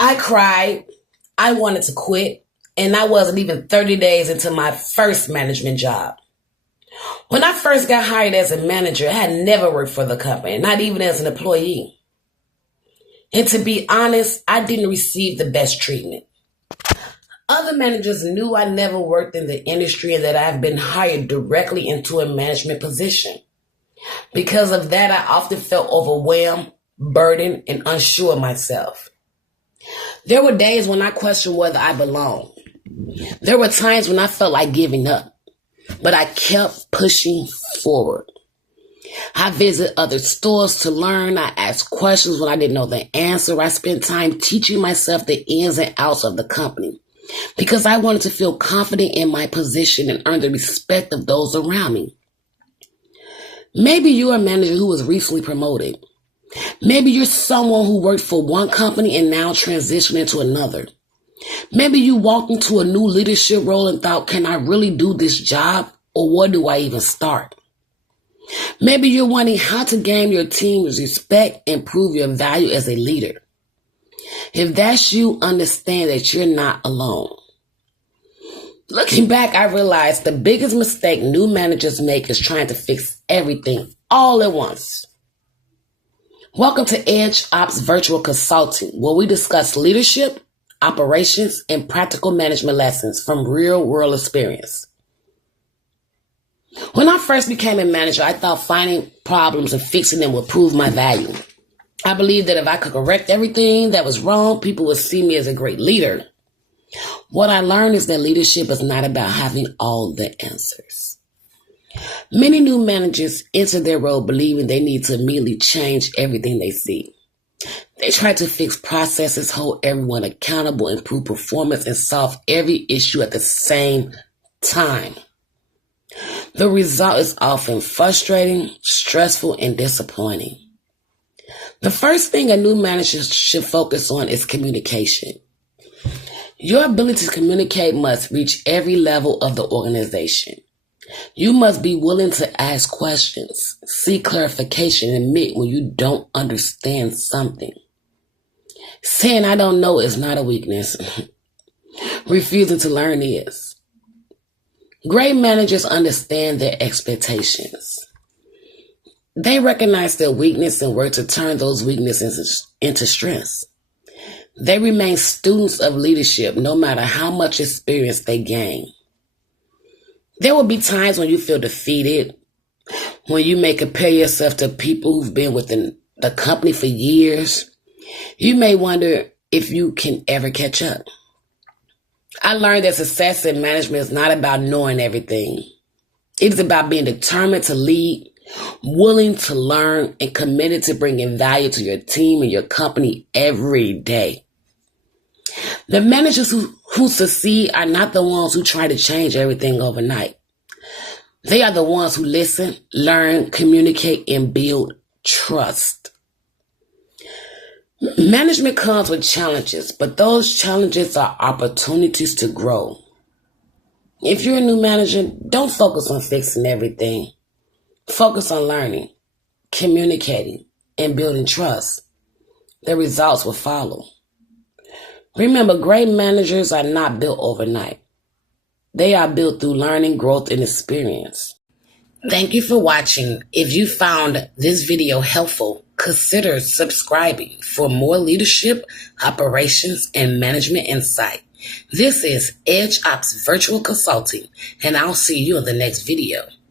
I cried. I wanted to quit. And I wasn't even 30 days into my first management job. When I first got hired as a manager, I had never worked for the company, not even as an employee. And to be honest, I didn't receive the best treatment. Other managers knew I never worked in the industry and that I've been hired directly into a management position. Because of that, I often felt overwhelmed, burdened, and unsure of myself. There were days when I questioned whether I belonged. There were times when I felt like giving up, but I kept pushing forward. I visited other stores to learn. I asked questions when I didn't know the answer. I spent time teaching myself the ins and outs of the company because I wanted to feel confident in my position and earn the respect of those around me. Maybe you're a manager who was recently promoted. Maybe you're someone who worked for one company and now transitioned into another. Maybe you walked into a new leadership role and thought, can I really do this job? Or where do I even start? Maybe you're wondering how to gain your team's respect and prove your value as a leader. If that's you, understand that you're not alone. Looking back, I realized the biggest mistake new managers make is trying to fix everything all at once. Welcome to Edge Ops Virtual Consulting, where we discuss leadership, operations, and practical management lessons from real-world experience. When I first became a manager, I thought finding problems and fixing them would prove my value. I believed that if I could correct everything that was wrong, people would see me as a great leader. What I learned is that leadership is not about having all the answers. Many new managers enter their role believing they need to immediately change everything they see. They try to fix processes, hold everyone accountable, improve performance, and solve every issue at the same time. The result is often frustrating, stressful, and disappointing. The first thing a new manager should focus on is communication. Your ability to communicate must reach every level of the organization. You must be willing to ask questions, seek clarification, and admit when you don't understand something. Saying I don't know is not a weakness. Refusing to learn is. Great managers understand their expectations. They recognize their weakness and work to turn those weaknesses into strengths. They remain students of leadership no matter how much experience they gain. There will be times when you feel defeated, when you may compare yourself to people who've been within the company for years. You may wonder if you can ever catch up. I learned that success in management is not about knowing everything. It is about being determined to lead, willing to learn, and committed to bringing value to your team and your company every day. The managers who succeed are not the ones who try to change everything overnight. They are the ones who listen, learn, communicate, and build trust. Management comes with challenges, but those challenges are opportunities to grow. If you're a new manager, don't focus on fixing everything. Focus on learning, communicating, and building trust. The results will follow. Remember, great managers are not built overnight. They are built through learning, growth, and experience. Thank you for watching. If you found this video helpful, consider subscribing for more leadership, operations, and management insight. This is Edge Ops Virtual Consulting, and I'll see you in the next video.